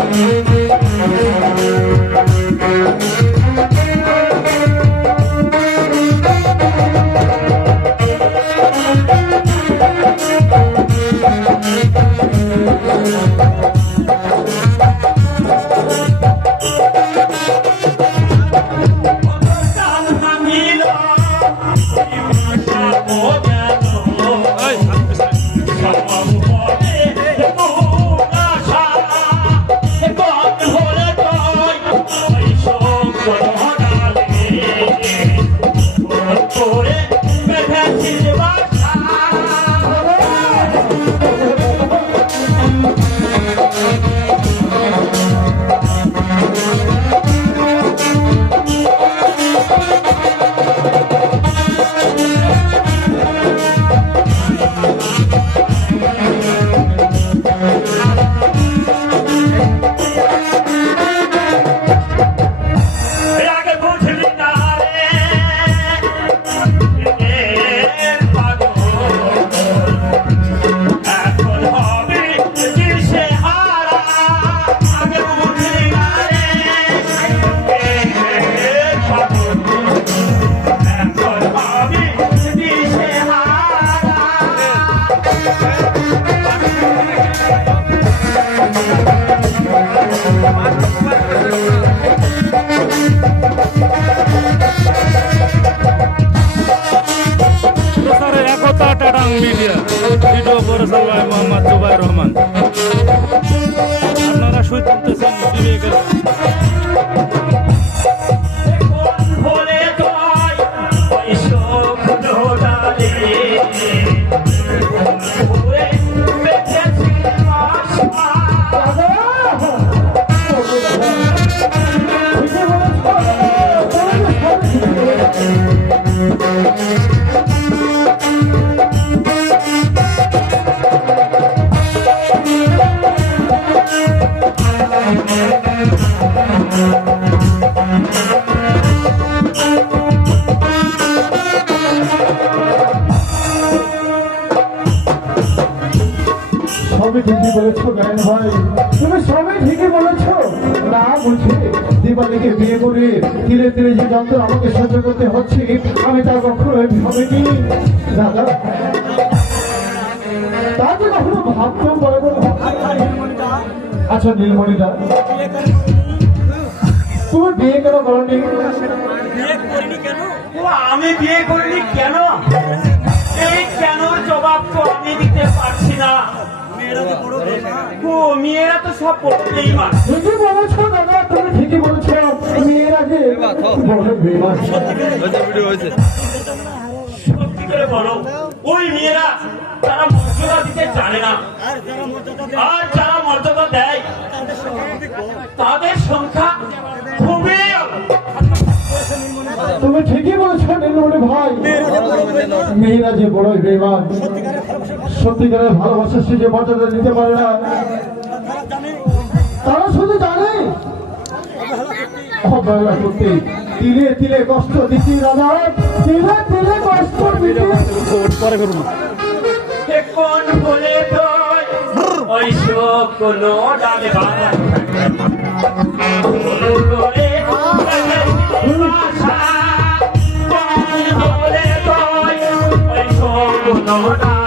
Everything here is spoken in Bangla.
কান ভিডিও করেছেন ভাই মোহাম্মদ জুবাই রহমান। আপনারা শুনতেছেন বিবেকের সবই ঠিকই বলেছ গায়ন ভাই তুমি সবই ঠিকই বলেছ। না বলছি দীপালিকে বিয়ে করে ধীরে ধীরে যে যন্ত্র আমাকে সহ্য করতে হচ্ছে, আমি তা দাদা কখনো ভাবতেও পারব না। আচ্ছা নীলমণিদা। তুমি বিয়ে কেন করনি? ও, আমি বিয়ে করিনি কেন? এই কেনর জবাব তো আমি দিতে পারছি না? ও মেয়েরা তো সব বলতেই পারে ঠিকই বলেছ দাদা তুমি ঠিকই বলেছ। মেয়েরা যে বড় বেমান সত্যি করে বলো ওই মেয়েরা তারা মর্যাদা দিতে জানে না। আর যারা মর্যাদা দেয় তাদের সংখ্যা খুবই তুমি ঠিকই বলেছ ভাই। মেয়েরা যে বড় বেমান সত্যিকারের ভালোবাসা সে যে মর্যাদা নিতে পারে না তারা শুধু জানে। অবহেলা করতে। তিলে তিলে কষ্ট দিচ্ছি দাদা। তিলে তিলে কষ্ট দিচ্ছি। পরে করুন। কোন বলে ওই ডালে ভাষা কোন বলে ওই ডালে